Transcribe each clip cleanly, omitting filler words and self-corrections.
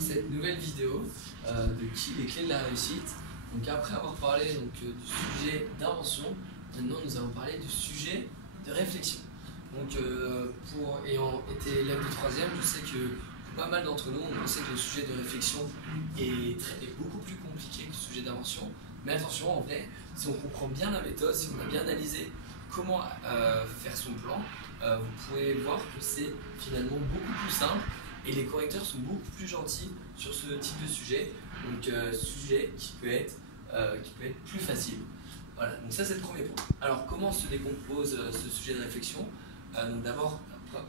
pour cette nouvelle vidéo de les clés de la réussite. Donc après avoir parlé du sujet d'invention, maintenant nous allons parler du sujet de réflexion. Donc ayant été élève de 3e, je sais que pour pas mal d'entre nous, on sait que le sujet de réflexion est beaucoup plus compliqué que le sujet d'invention. Mais attention, en vrai, si on comprend bien la méthode, si on a bien analysé comment faire son plan, vous pouvez voir que c'est finalement beaucoup plus simple et les correcteurs sont beaucoup plus gentils sur ce type de sujet. Donc sujet qui peut être plus facile. Voilà, donc ça c'est le premier point. Alors comment se décompose ce sujet de réflexion? Donc d'abord,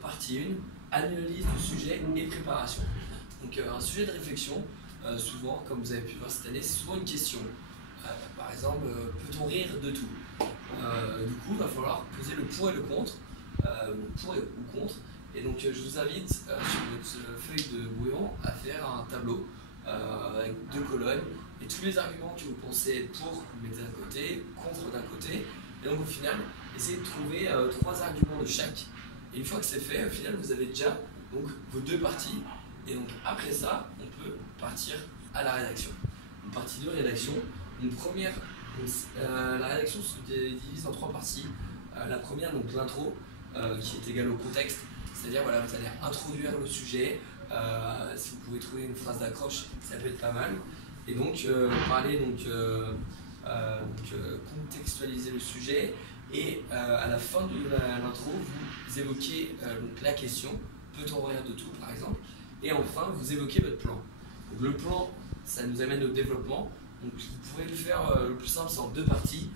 partie 1, analyse du sujet et préparation. Donc un sujet de réflexion, souvent, comme vous avez pu voir cette année, c'est souvent une question. Par exemple, peut-on rire de tout? Du coup, il va falloir poser le pour et le contre, pour ou contre. Et donc, je vous invite sur votre feuille de brouillon à faire un tableau avec 2 colonnes. Et tous les arguments que vous pensez être pour, vous mettez d'un côté, contre d'un côté. Et donc, au final, essayez de trouver 3 arguments de chaque. Et une fois que c'est fait, au final, vous avez déjà donc, vos 2 parties. Et donc, après ça, on peut partir à la rédaction. Une partie de rédaction. Une première, la rédaction se divise en 3 parties. La première, donc l'intro, qui est égale au contexte. C'est-à-dire, voilà, vous allez introduire le sujet. Si vous pouvez trouver une phrase d'accroche, ça peut être pas mal. Et donc, contextualiser le sujet. Et à la fin de l'intro, vous évoquez la question, peut-on rire de tout, par exemple. Et enfin, vous évoquez votre plan. Donc, le plan, ça nous amène au développement. Donc, vous pouvez le faire le plus simple, c'est en 2 parties.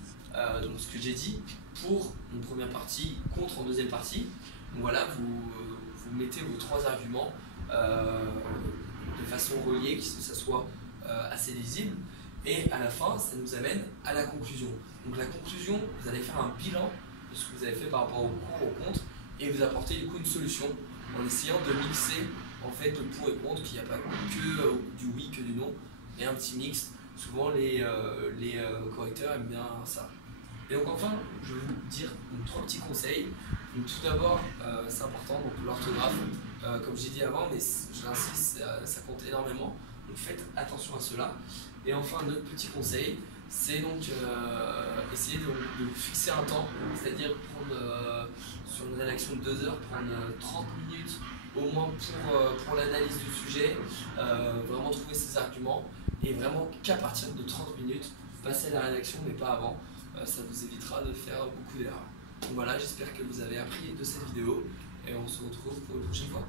Donc, ce que j'ai dit, pour une première partie, contre en deuxième partie. Donc voilà, vous mettez vos 3 arguments de façon reliée, que ça soit assez lisible. Et à la fin, ça nous amène à la conclusion. Donc la conclusion, vous allez faire un bilan de ce que vous avez fait par rapport au pour, au contre, et vous apporter du coup une solution en essayant de mixer en fait le pour et contre, qu'il n'y a pas que du oui, que du non, et un petit mix. Souvent les correcteurs aiment bien ça. Et donc enfin, je vais vous dire 3 petits conseils. Donc, tout d'abord, c'est important, donc l'orthographe, comme j'ai dit avant, mais j'insiste, ça compte énormément. Donc faites attention à cela. Et enfin, un autre petit conseil, c'est donc essayer de vous fixer un temps, c'est-à-dire prendre sur une rédaction de 2 heures, prendre 30 minutes au moins pour l'analyse du sujet, vraiment trouver ses arguments, et vraiment qu'à partir de 30 minutes, passer à la rédaction, mais pas avant. Ça vous évitera de faire beaucoup d'erreurs. Donc voilà, j'espère que vous avez appris de cette vidéo et on se retrouve pour une prochaine fois.